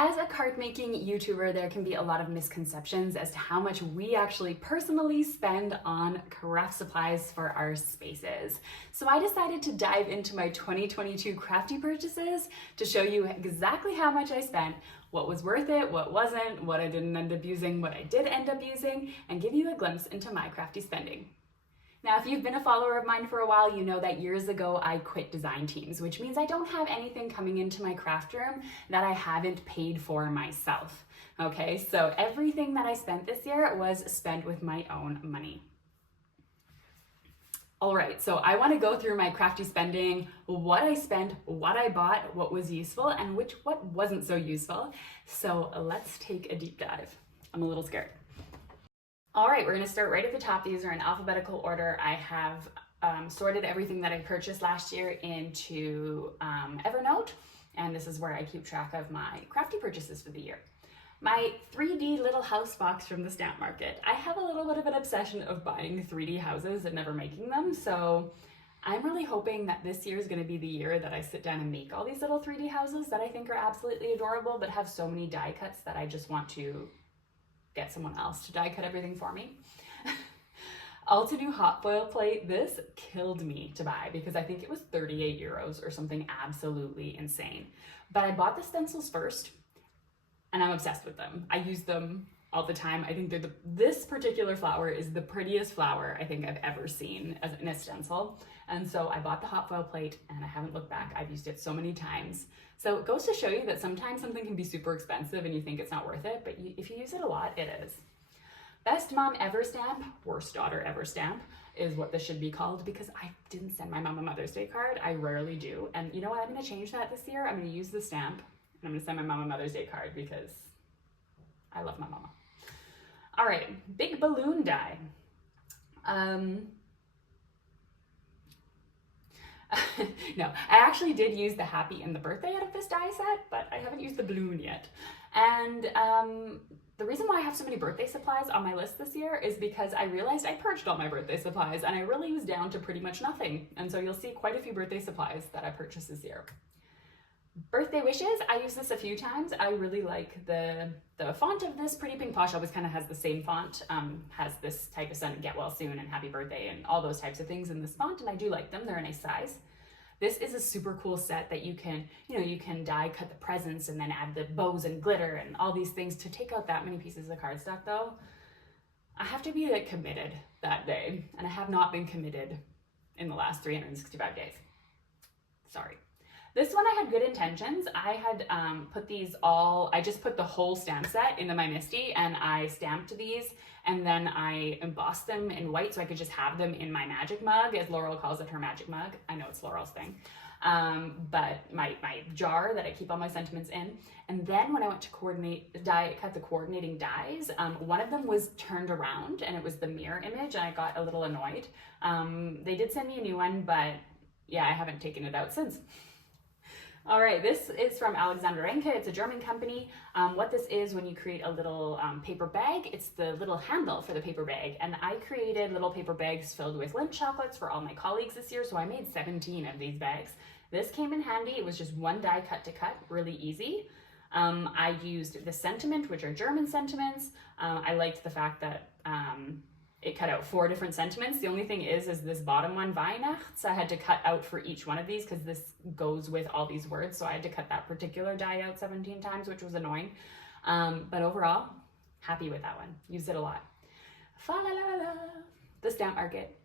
As a card making YouTuber, there can be a lot of misconceptions as to how much we actually personally spend on craft supplies for our spaces. So I decided to dive into my 2022 crafty purchases to show you exactly how much I spent, what was worth it, what wasn't, what I didn't end up using, what I did end up using, and give you a glimpse into my crafty spending. Now, if you've been a follower of mine for a while, you know that years ago I quit design teams, which means I don't have anything coming into my craft room that I haven't paid for myself. Okay, so everything that I spent this year was spent with my own money. All right, so I want to go through my crafty spending, what I spent, what I bought, what was useful, and what wasn't so useful. So let's take a deep dive. I'm a little scared. All right, we're gonna start right at the top. These are in alphabetical order. I have sorted everything that I purchased last year into Evernote, and this is where I keep track of my crafty purchases for the year. My 3D little house box from the stamp market. I have a little bit of an obsession of buying 3D houses and never making them, so I'm really hoping that this year is gonna be the year that I sit down and make all these little 3D houses that I think are absolutely adorable, but have so many die cuts that I just want to get someone else to die cut everything for me. Altenew hot foil plate. This killed me to buy because I think it was 38 euros or something absolutely insane. But I bought the stencils first and I'm obsessed with them. I use them all the time. I think this particular flower is the prettiest flower I think I've ever seen as in a stencil. And so I bought the hot foil plate and I haven't looked back. I've used it so many times. So it goes to show you that sometimes something can be super expensive and you think it's not worth it, but if you use it a lot, it is. Best mom ever stamp, worst daughter ever stamp is what this should be called because I didn't send my mom a Mother's Day card. I rarely do. And you know what? I'm going to change that this year. I'm going to use the stamp and I'm going to send my mom a Mother's Day card because I love my mama. All right, big balloon die. No, I actually did use the happy and the birthday out of this die set, but I haven't used the balloon yet. And the reason why I have so many birthday supplies on my list this year is because I realized I purged all my birthday supplies and I really was down to pretty much nothing. And so you'll see quite a few birthday supplies that I purchased this year. Birthday wishes, I used this a few times. I really like the font of this. Pretty Pink Posh always kind of has the same font, has this type of sentiment, get well soon and happy birthday and all those types of things in this font, and I do like them. They're a nice size. This is a super cool set that you can die cut the presents and then add the bows and glitter and all these things. To take out that many pieces of cardstock though, I have to be like committed that day, and I have not been committed in the last 365 days. Sorry. This one I had good intentions. I had I just put the whole stamp set into my MISTI and I stamped these and then I embossed them in white so I could just have them in my magic mug, as Laurel calls it, her magic mug. I know it's Laurel's thing. But my jar that I keep all my sentiments in. And then when I went to cut the coordinating dies, one of them was turned around and it was the mirror image and I got a little annoyed. They did send me a new one, but yeah, I haven't taken it out since. All right, this is from Alexander Renke. It's a German company. What this is, when you create a little paper bag, it's the little handle for the paper bag. And I created little paper bags filled with Lindt chocolates for all my colleagues this year. So I made 17 of these bags. This came in handy. It was just one die cut to cut, really easy. I used the sentiment, which are German sentiments. I liked the fact that it cut out 4 different sentiments. The only thing is this bottom one, Weihnachts, I had to cut out for each one of these because this goes with all these words. So I had to cut that particular die out 17 times, which was annoying. But overall, happy with that one. Used it a lot. Fa-la-la-la. The stamp market.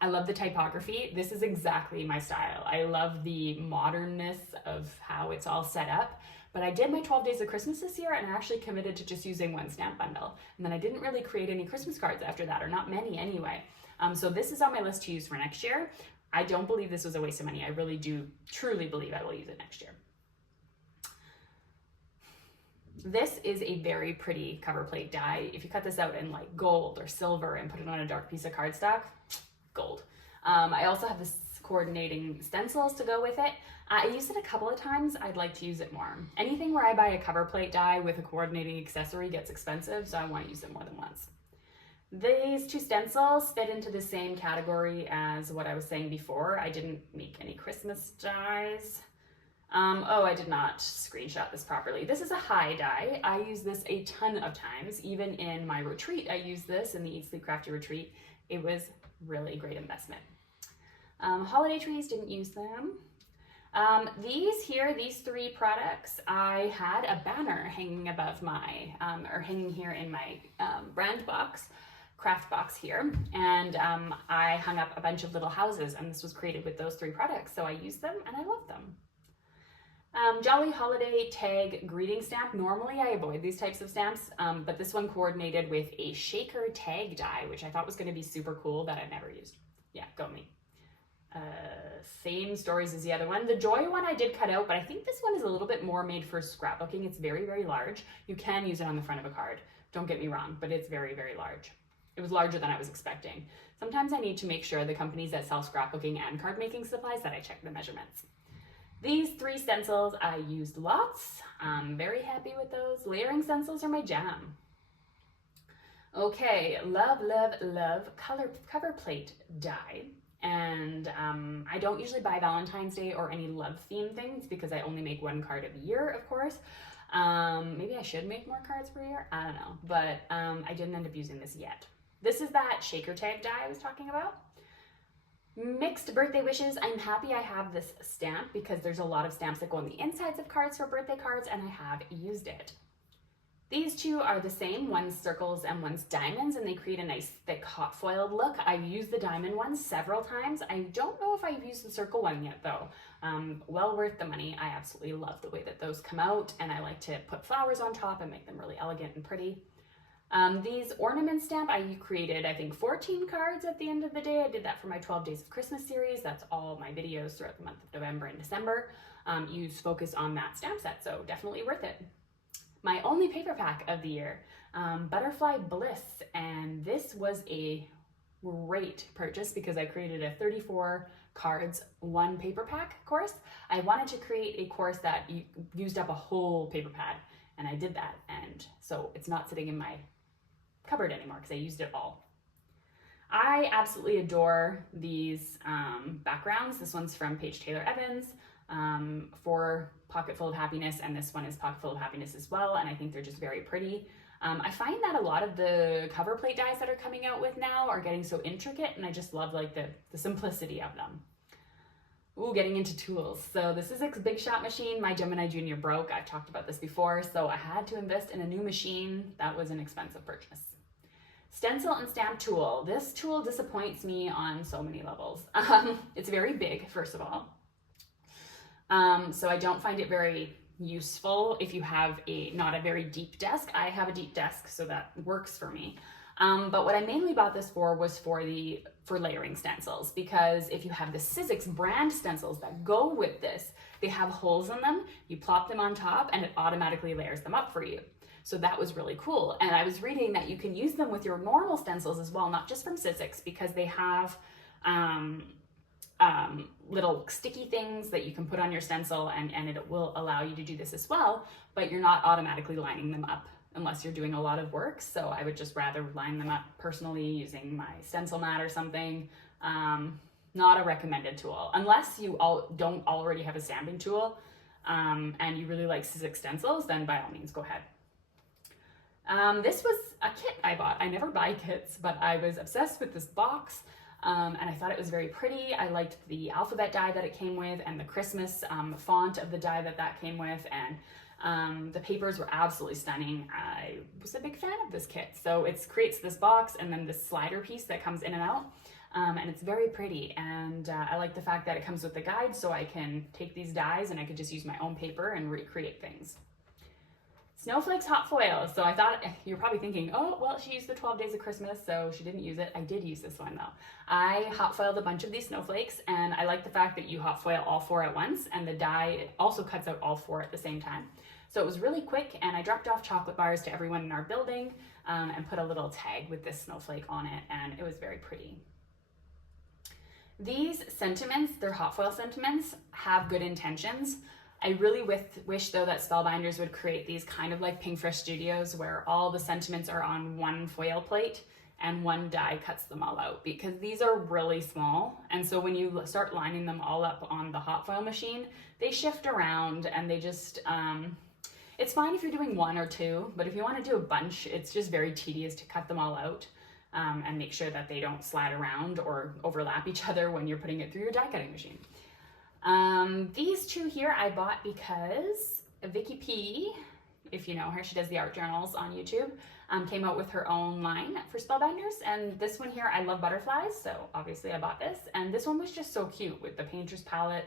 I love the typography. This is exactly my style. I love the modernness of how it's all set up. But I did my 12 days of Christmas this year and I actually committed to just using one stamp bundle. And then I didn't really create any Christmas cards after that, or not many anyway. So this is on my list to use for next year. I don't believe this was a waste of money. I really do truly believe I will use it next year. This is a very pretty cover plate die. If you cut this out in like gold or silver and put it on a dark piece of cardstock, gold. I also have this coordinating stencils to go with it. I used it a couple of times. I'd like to use it more. Anything where I buy a cover plate die with a coordinating accessory gets expensive, so I want to use it more than once. These 2 stencils fit into the same category as what I was saying before. I didn't make any Christmas dies. Oh, I did not screenshot this properly. This is a high die. I use this a ton of times. Even in my retreat, I use this in the Eat Sleep Crafty retreat. It was really a great investment. Holiday trees, didn't use them. These three products, I had a banner hanging above my, or hanging here in my brand box, craft box here, and I hung up a bunch of little houses, and this was created with those three products, so I used them and I love them. Jolly Holiday Tag Greeting Stamp. Normally I avoid these types of stamps, but this one coordinated with a shaker tag die, which I thought was going to be super cool, that I've never used. Yeah, go me. Same stories as the other one. The Joy one I did cut out, but I think this one is a little bit more made for scrapbooking. It's very, very large. You can use it on the front of a card. Don't get me wrong, but it's very, very large. It was larger than I was expecting. Sometimes I need to make sure the companies that sell scrapbooking and card making supplies that I check the measurements. These three stencils I used lots. I'm very happy with those. Layering stencils are my jam. Okay, love, love, love cover plate die. And I don't usually buy Valentine's Day or any love theme things because I only make one card a year, of course. Maybe I should make more cards per year. I don't know, but I didn't end up using this yet. This is that shaker tag die I was talking about. Mixed birthday wishes. I'm happy I have this stamp because there's a lot of stamps that go on the insides of cards for birthday cards, and I have used it. These two are the same, one's circles and one's diamonds, and they create a nice thick hot foiled look. I've used the diamond one several times. I don't know if I've used the circle one yet though. Well worth the money. I absolutely love the way that those come out, and I like to put flowers on top and make them really elegant and pretty. These ornament stamp, I created, I think 14 cards at the end of the day. I did that for my 12 Days of Christmas series. That's all my videos throughout the month of November and December. Use focus on that stamp set, so definitely worth it. My only paper pack of the year, Butterfly Bliss, and this was a great purchase because I created a 34 cards, one paper pack course. I wanted to create a course that used up a whole paper pad, and I did that, and so it's not sitting in my cupboard anymore because I used it all. I absolutely adore these backgrounds. This one's from Paige Taylor Evans for Pocket Full of Happiness, and this one is Pocket Full of Happiness as well, and I think they're just very pretty. I find that a lot of the cover plate dies that are coming out with now are getting so intricate, and I just love like the simplicity of them. Ooh, getting into tools. So this is a Big Shot machine. My Gemini Junior broke. I've talked about this before, so I had to invest in a new machine. That was an expensive purchase. Stencil and stamp tool. This tool disappoints me on so many levels. It's very big, first of all. So I don't find it very useful if you have not a very deep desk. I have a deep desk, so that works for me. But what I mainly bought this for was for layering stencils, because if you have the Sizzix brand stencils that go with this, they have holes in them, you plop them on top and it automatically layers them up for you. So that was really cool. And I was reading that you can use them with your normal stencils as well, not just from Sizzix, because they have little sticky things that you can put on your stencil, and it will allow you to do this as well, but you're not automatically lining them up unless you're doing a lot of work. So I would just rather line them up personally using my stencil mat or something. Not a recommended tool unless you don't already have a stamping tool and you really like Sizzix stencils, then by all means go ahead. This was a kit I bought. I never buy kits, but I was obsessed with this box and I thought it was very pretty. I liked the alphabet die that it came with and the Christmas font of the die that came with, and the papers were absolutely stunning. I was a big fan of this kit. So it creates this box and then this slider piece that comes in and out, and it's very pretty. And I like the fact that it comes with the guide, so I can take these dies and I could just use my own paper and recreate things. Snowflakes hot foil. So I thought, you're probably thinking, oh, well, she used the 12 Days of Christmas, so she didn't use it. I did use this one though. I hot foiled a bunch of these snowflakes, and I like the fact that you hot foil all 4 at once, and the die also cuts out all 4 at the same time. So it was really quick, and I dropped off chocolate bars to everyone in our building and put a little tag with this snowflake on it, and it was very pretty. These sentiments, they're hot foil sentiments, have good intentions. I really wish though that Spellbinders would create these kind of like Pinkfresh Studios where all the sentiments are on one foil plate and one die cuts them all out, because these are really small. And so when you start lining them all up on the hot foil machine, they shift around and they just, it's fine if you're doing one or two, but if you want to do a bunch, it's just very tedious to cut them all out and make sure that they don't slide around or overlap each other when you're putting it through your die cutting machine. These two here I bought because Vicky P, if you know her, she does the art journals on YouTube, came out with her own line for Spellbinders. And this one here, I love butterflies, so obviously I bought this. And this one was just so cute with the painter's palette.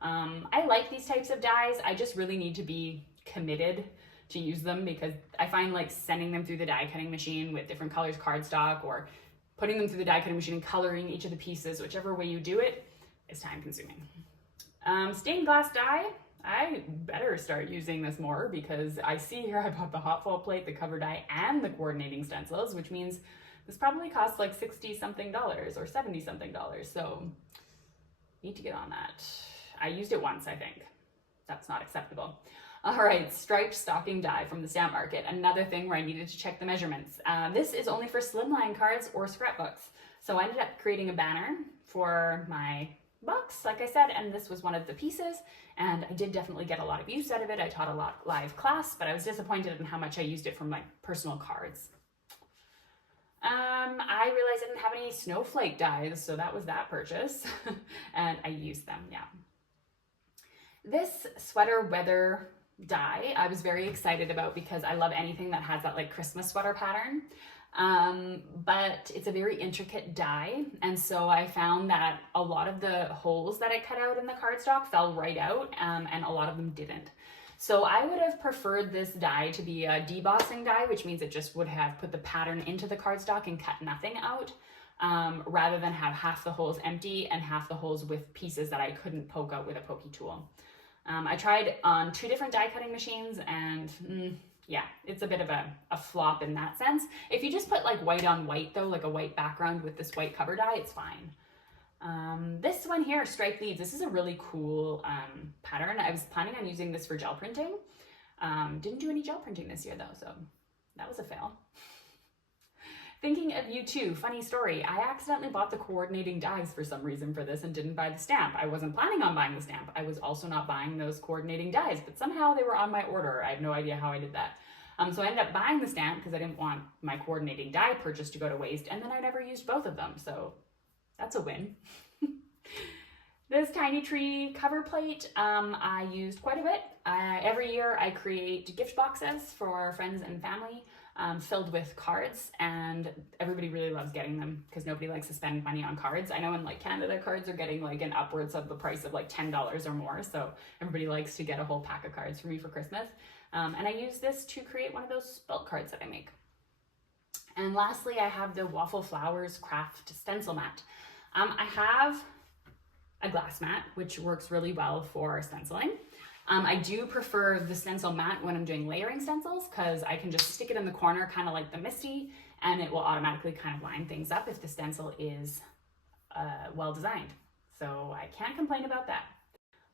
I like these types of dies. I just really need to be committed to use them, because I find like sending them through the die cutting machine with different colors cardstock, or putting them through the die cutting machine and coloring each of the pieces, whichever way you do it, is time consuming. Stained glass die, I better start using this more, because I see here I bought the hot foil plate, the cover die, and the coordinating stencils, which means this probably costs like $60 something or $70 something. So need to get on that. I used it once, I think. That's not acceptable. All right, striped stocking die from the stamp market. Another thing where I needed to check the measurements. This is only for slimline cards or scrapbooks. So I ended up creating a banner for my box, like I said, and this was one of the pieces, and I did definitely get a lot of use out of it. I taught a lot live class, but I was disappointed in how much I used it from my personal cards. I realized I didn't have any snowflake dies, so that was that purchase, and I used them, yeah. This sweater weather die I was very excited about, because I love anything that has that like Christmas sweater pattern. But it's a very intricate die, and so I found that a lot of the holes that I cut out in the cardstock fell right out, and a lot of them didn't. So I would have preferred this die to be a debossing die, which means it just would have put the pattern into the cardstock and cut nothing out, rather than have half the holes empty and half the holes with pieces that I couldn't poke out with a pokey tool. I tried on 2 different die cutting machines, and yeah, it's a bit of a flop in that sense. If you just put like white on white though, like a white background with this white cover die, it's fine. This one here, striped leaves, this is a really cool pattern. I was planning on using this for gel printing. Didn't do any gel printing this year though, so that was a fail. Thinking of you too, funny story. I accidentally bought the coordinating dies for some reason for this and didn't buy the stamp. I wasn't planning on buying the stamp. I was also not buying those coordinating dies, but somehow they were on my order. I have no idea how I did that. So I ended up buying the stamp because I didn't want my coordinating die purchase to go to waste, and then I never used both of them, so that's a win. This tiny tree cover plate, I used quite a bit. Every year I create gift boxes for friends and family. Filled with cards, and everybody really loves getting them because nobody likes to spend money on cards. I know in like Canada, cards are getting like an upwards of the price of like $10 or more, so everybody likes to get a whole pack of cards for me for Christmas. And I use this to create one of those bulk cards that I make. And lastly, I have the Waffle Flowers Craft Stencil Mat. I have a glass mat, which works really well for stenciling. I do prefer the stencil mat when I'm doing layering stencils, because I can just stick it in the corner, kind of like the Misty, and it will automatically kind of line things up if the stencil is well designed. So I can't complain about that.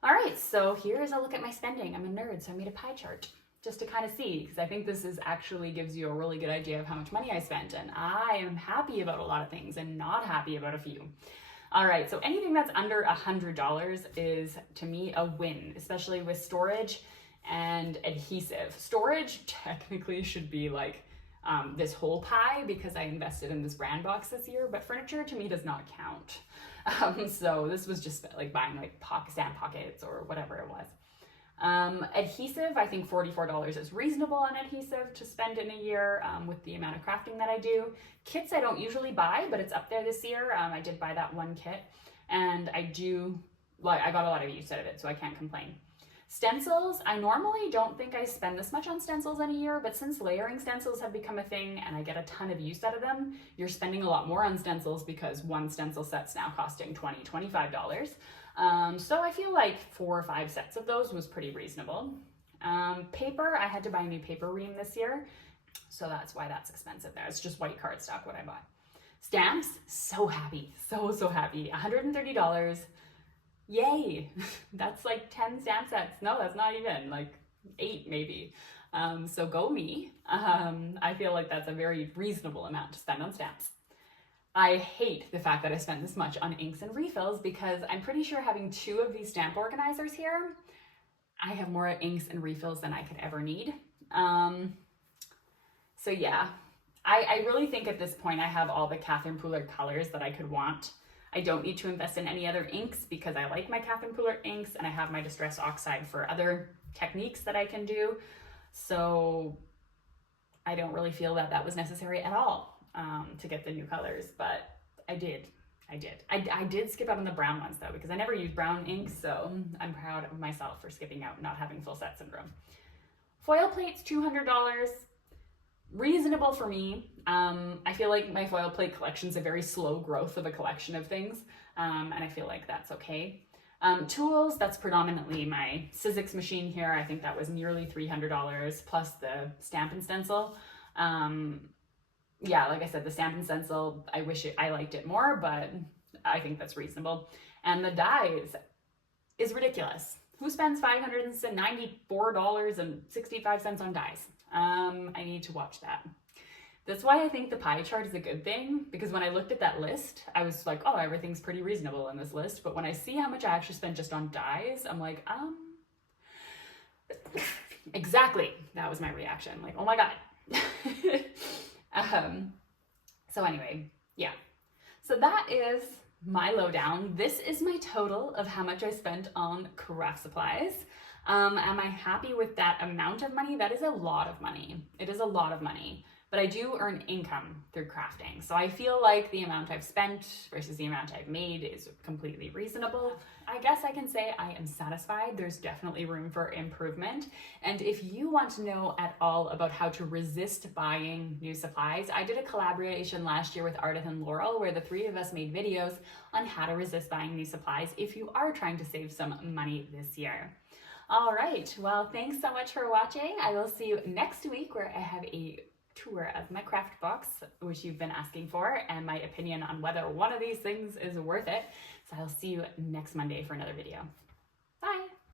All right, so here's a look at my spending. I'm a nerd, so I made a pie chart just to kind of see, because I think this is actually gives you a really good idea of how much money I spent, and I am happy about a lot of things and not happy about a few. All right, so anything that's under $100 is, to me, a win, especially with storage and adhesive. Storage technically should be like this whole pie, because I invested in this brand box this year, but furniture to me does not count. So this was just like buying like stamp pockets or whatever it was. Adhesive, I think $44 is reasonable on adhesive to spend in a year with the amount of crafting that I do. Kits I don't usually buy, but it's up there this year. I did buy that one kit, and I got a lot of use out of it, so I can't complain. Stencils, I normally don't think I spend this much on stencils in a year, but since layering stencils have become a thing and I get a ton of use out of them, you're spending a lot more on stencils, because one stencil set's now costing $20, $25. So I feel like 4 or 5 sets of those was pretty reasonable. Paper, I had to buy a new paper ream this year, so that's why that's expensive there. It's just white cardstock what I bought. Stamps, so happy, so happy. $130, yay! That's like 10 stamp sets. No, that's not even, like 8 maybe. So go me. I feel like that's a very reasonable amount to spend on stamps. I hate the fact that I spent this much on inks and refills because I'm pretty sure having 2 of these stamp organizers here, I have more inks and refills than I could ever need. So yeah, I really think at this point I have all the Catherine Pooler colors that I could want. I don't need to invest in any other inks because I like my Catherine Pooler inks and I have my Distress Oxide for other techniques that I can do. So I don't really feel that that was necessary at all to get the new colors, but I did. I did skip out on the brown ones though, because I never use brown inks, so I'm proud of myself for skipping out and not having full set syndrome. Foil plates, $200. Reasonable for me. I feel like my foil plate collection is a very slow growth of a collection of things, and I feel like that's okay. Tools, that's predominantly my Sizzix machine here. I think that was nearly $300 plus the stamp and stencil. Yeah, like I said, the stamp and stencil, I liked it more, but I think that's reasonable. And the dies is ridiculous. Who spends $594.65 on dies? I need to watch that. That's why I think the pie chart is a good thing, because when I looked at that list, I was like, oh, everything's pretty reasonable in this list. But when I see how much I actually spent just on dies, I'm like, exactly. That was my reaction. Like, oh my God. So anyway, yeah. So that is my lowdown. This is my total of how much I spent on craft supplies. Am I happy with that amount of money? That is a lot of money. It is a lot of money, but I do earn income through crafting. So I feel like the amount I've spent versus the amount I've made is completely reasonable. I guess I can say I am satisfied. There's definitely room for improvement. And if you want to know at all about how to resist buying new supplies, I did a collaboration last year with Ardith and Laurel where the 3 of us made videos on how to resist buying new supplies if you are trying to save some money this year. All right, well, thanks so much for watching. I will see you next week where I have a tour of my craft box, which you've been asking for, and my opinion on whether one of these things is worth it. So I'll see you next Monday for another video.